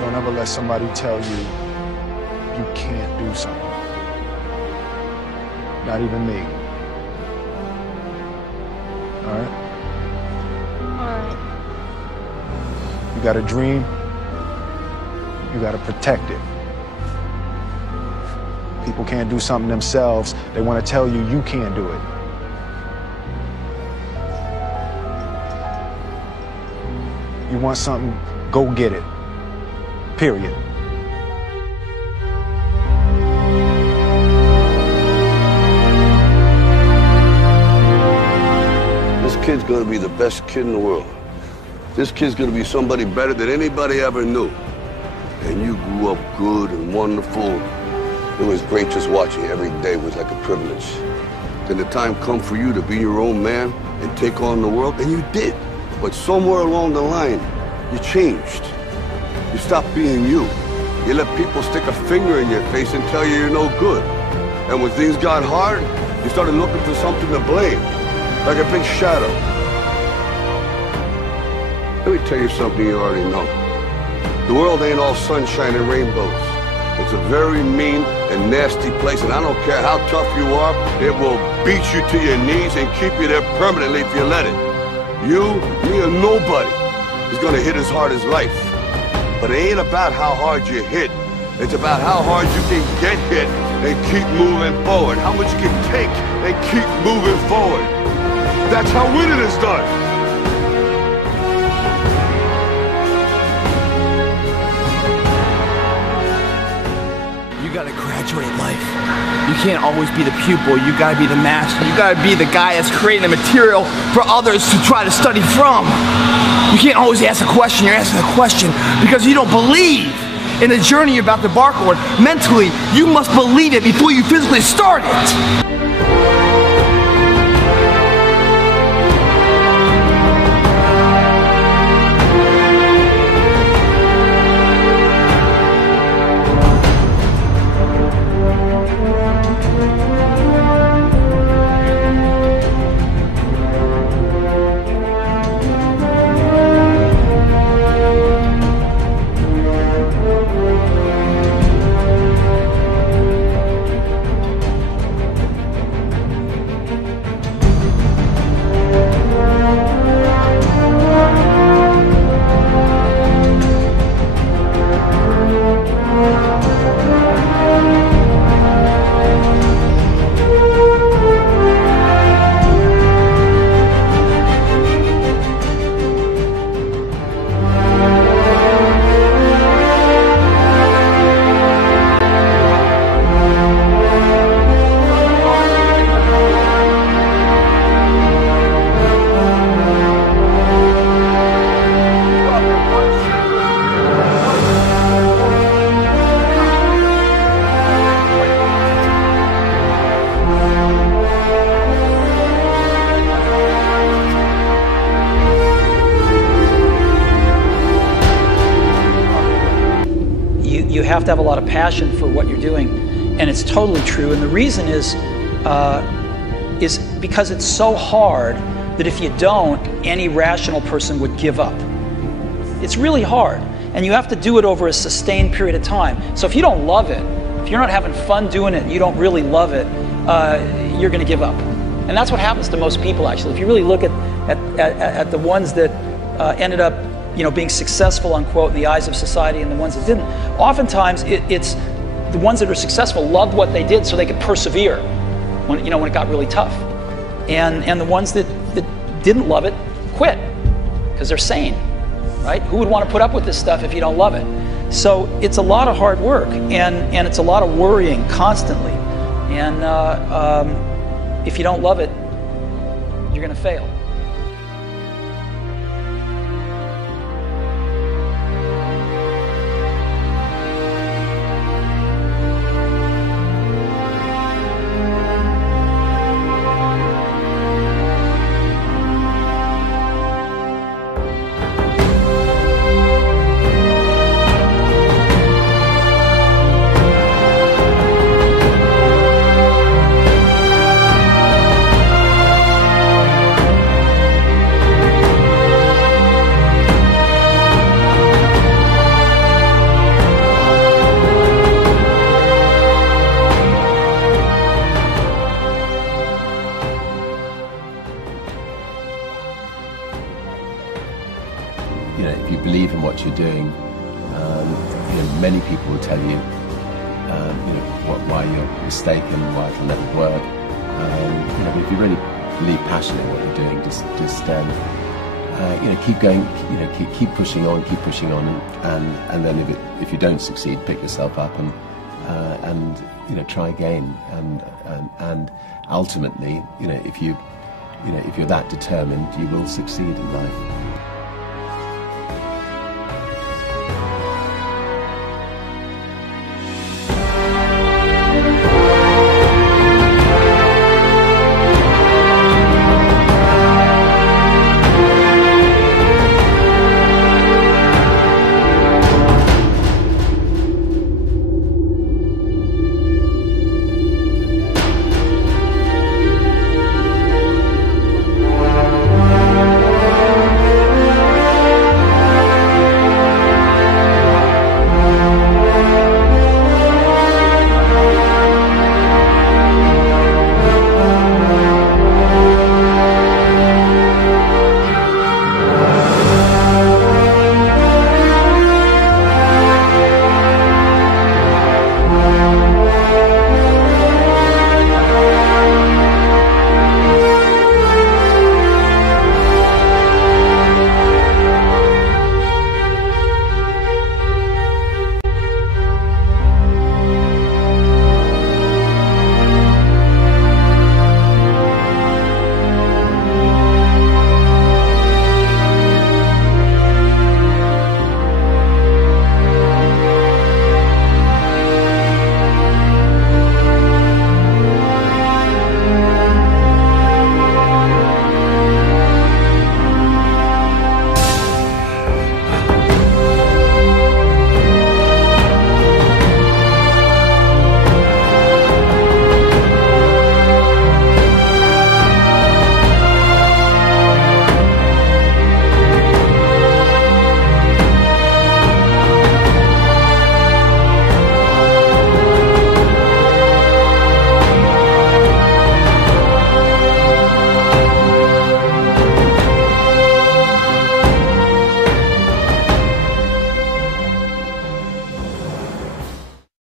Don't ever let somebody tell you you can't do something. Not even me. All right? Alright. You got a dream, you got to protect it. People can't do something themselves. They want to tell you you can't do it. You want something, go get it. Period. This kid's gonna be the best kid in the world. This kid's gonna be somebody better than anybody ever knew. And you grew up good and wonderful. It was great just watching you. Every day was like a privilege. Then the time come for you to be your own man and take on the world, and you did. But somewhere along the line, you changed. You stopped being you. You let people stick a finger in your face and tell you you're no good. And when things got hard, you started looking for something to blame, like a big shadow. Let me tell you something you already know. The world ain't all sunshine and rainbows. It's a very mean and nasty place, and I don't care how tough you are, it will beat you to your knees and keep you there permanently if you let it. You, me, or nobody is gonna hit as hard as life. But it ain't about how hard you hit. It's about how hard you can get hit and keep moving forward. How much you can take and keep moving forward. That's how winning is done. You gotta graduate life. You can't always be the pupil, you gotta be the master. You gotta be the guy that's creating the material for others to try to study from. You can't always ask a question, you're asking a question because you don't believe in the journey you're about to embark on. Mentally, you must believe it before you physically start it. You have to have a lot of passion for what you're doing, and it's totally true. And the reason is because it's so hard that if you don't, any rational person would give up. It's really hard, and you have to do it over a sustained period of time. So if you don't love it, if you're not having fun doing it, and you don't really love it, you're going to give up. And that's what happens to most people, actually. If you really look at the ones that ended up, being successful, unquote, in the eyes of society, and the ones that didn't, oftentimes it's the ones that are successful loved what they did so they could persevere when it got really tough. And the ones that didn't love it quit because they're sane, right? Who would want to put up with this stuff if you don't love it? So it's a lot of hard work, and it's a lot of worrying constantly. And if you don't love it, you're going to fail. Many people will tell you, why you're mistaken, why it'll never work. But if you really believe passionately in what you're doing, just keep going, keep pushing on, and then if you don't succeed, pick yourself up and try again, and ultimately, if you're that determined, you will succeed in life.